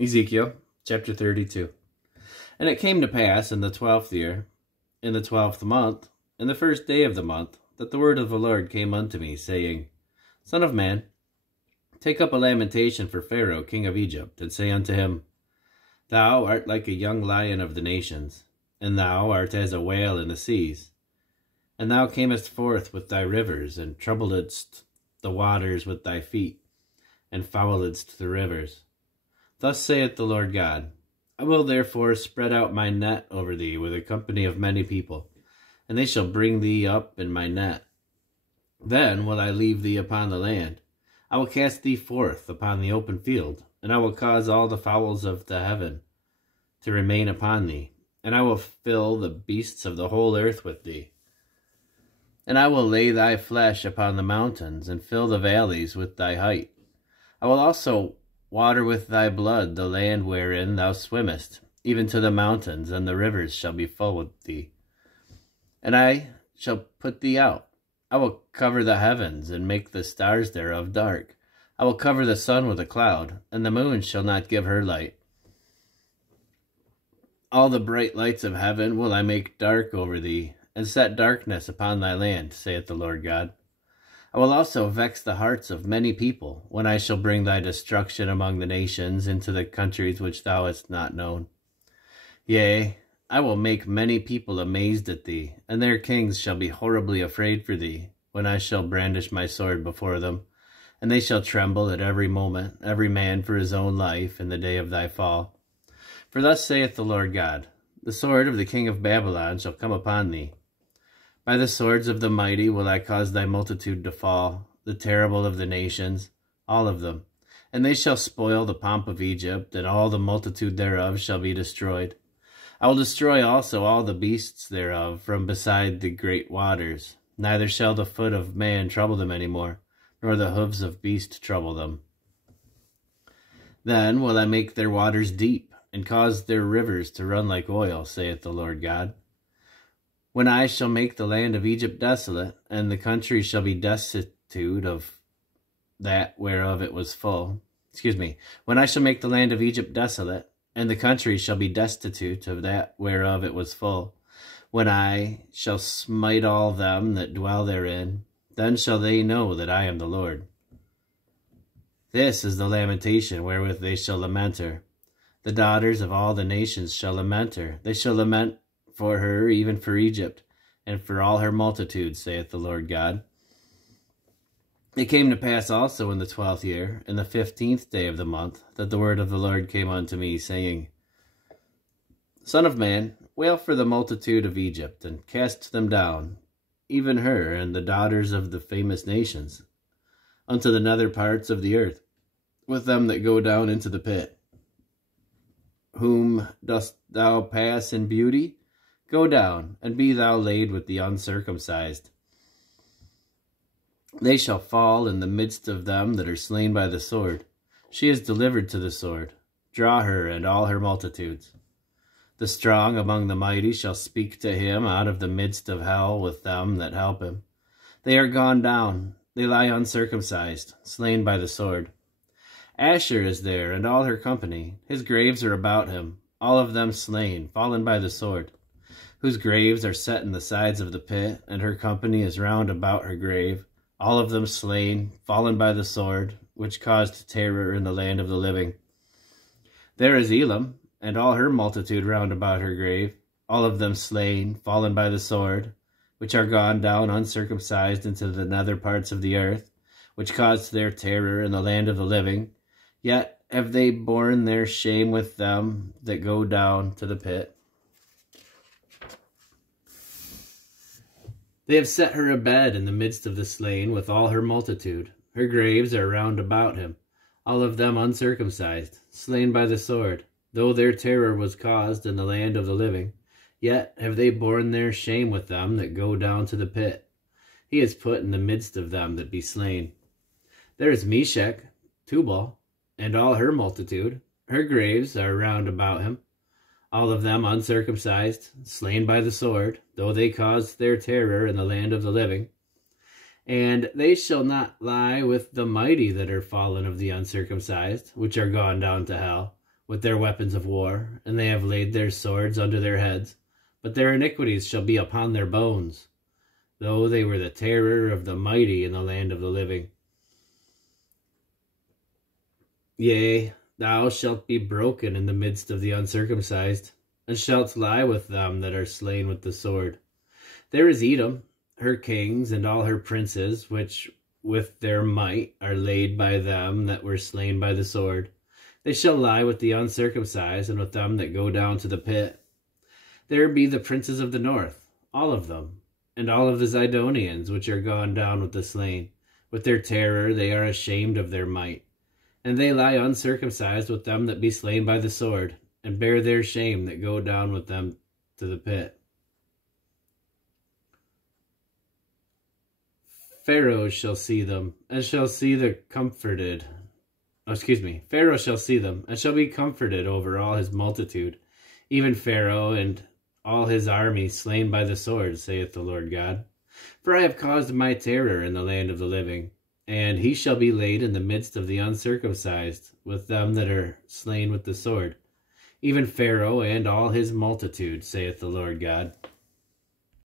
Ezekiel chapter 32. And it came to pass in the 12th year, in the 12th month, in the first day of the month, that the word of the Lord came unto me, saying, Son of man, take up a lamentation for Pharaoh king of Egypt, and say unto him, Thou art like a young lion of the nations, and thou art as a whale in the seas. And thou camest forth with thy rivers, and troubledst the waters with thy feet, and fouledst the rivers. Thus saith the Lord God, I will therefore spread out my net over thee with a company of many people, and they shall bring thee up in my net. Then will I leave thee upon the land. I will cast thee forth upon the open field, and I will cause all the fowls of the heaven to remain upon thee, and I will fill the beasts of the whole earth with thee. And I will lay thy flesh upon the mountains, and fill the valleys with thy height. I will also water with thy blood the land wherein thou swimmest, even to the mountains, and the rivers shall be full with thee. And I shall put thee out. I will cover the heavens, and make the stars thereof dark. I will cover the sun with a cloud, and the moon shall not give her light. All the bright lights of heaven will I make dark over thee, and set darkness upon thy land, saith the Lord God. I will also vex the hearts of many people, when I shall bring thy destruction among the nations into the countries which thou hast not known. Yea, I will make many people amazed at thee, and their kings shall be horribly afraid for thee, when I shall brandish my sword before them, and they shall tremble at every moment, every man for his own life, in the day of thy fall. For thus saith the Lord God, the sword of the king of Babylon shall come upon thee. By the swords of the mighty will I cause thy multitude to fall, the terrible of the nations, all of them. And they shall spoil the pomp of Egypt, and all the multitude thereof shall be destroyed. I will destroy also all the beasts thereof from beside the great waters. Neither shall the foot of man trouble them any more, nor the hoofs of beast trouble them. Then will I make their waters deep, and cause their rivers to run like oil, saith the Lord God. When I shall make the land of Egypt desolate, and the country shall be destitute of that whereof it was full. When I shall make the land of Egypt desolate, and the country shall be destitute of that whereof it was full. When I shall smite all them that dwell therein, then shall they know that I am the Lord. This is the lamentation wherewith they shall lament her. The daughters of all the nations shall lament her. They shall lament for her, even for Egypt, and for all her multitude, saith the Lord God. It came to pass also in the 12th year, in the 15th day of the month, that the word of the Lord came unto me, saying, Son of man, wail for the multitude of Egypt, and cast them down, even her and the daughters of the famous nations, unto the nether parts of the earth, with them that go down into the pit. Whom dost thou pass in beauty? Go down, and be thou laid with the uncircumcised. They shall fall in the midst of them that are slain by the sword. She is delivered to the sword. Draw her and all her multitudes. The strong among the mighty shall speak to him out of the midst of hell with them that help him. They are gone down, they lie uncircumcised, slain by the sword. Asher is there, and all her company. His graves are about him, all of them slain, fallen by the sword. Whose graves are set in the sides of the pit, and her company is round about her grave, all of them slain, fallen by the sword, which caused terror in the land of the living. There is Elam, and all her multitude round about her grave, all of them slain, fallen by the sword, which are gone down uncircumcised into the nether parts of the earth, which caused their terror in the land of the living. Yet have they borne their shame with them that go down to the pit. They have set her a bed in the midst of the slain with all her multitude. Her graves are round about him, all of them uncircumcised, slain by the sword. Though their terror was caused in the land of the living, yet have they borne their shame with them that go down to the pit. He is put in the midst of them that be slain. There is Meshach, Tubal, and all her multitude. Her graves are round about him, all of them uncircumcised, slain by the sword, though they caused their terror in the land of the living. And they shall not lie with the mighty that are fallen of the uncircumcised, which are gone down to hell, with their weapons of war, and they have laid their swords under their heads, but their iniquities shall be upon their bones, though they were the terror of the mighty in the land of the living. Yea, thou shalt be broken in the midst of the uncircumcised, and shalt lie with them that are slain with the sword. There is Edom, her kings, and all her princes, which with their might are laid by them that were slain by the sword. They shall lie with the uncircumcised, and with them that go down to the pit. There be the princes of the north, all of them, and all of the Zidonians, which are gone down with the slain. With their terror they are ashamed of their might. And they lie uncircumcised with them that be slain by the sword, and bear their shame that go down with them to the pit. Pharaoh shall see them, and shall see the comforted. Pharaoh shall see them, and shall be comforted over all his multitude, even Pharaoh and all his army slain by the sword, saith the Lord God. For I have caused my terror in the land of the living, and he shall be laid in the midst of the uncircumcised, with them that are slain with the sword, even Pharaoh and all his multitude, saith the Lord God.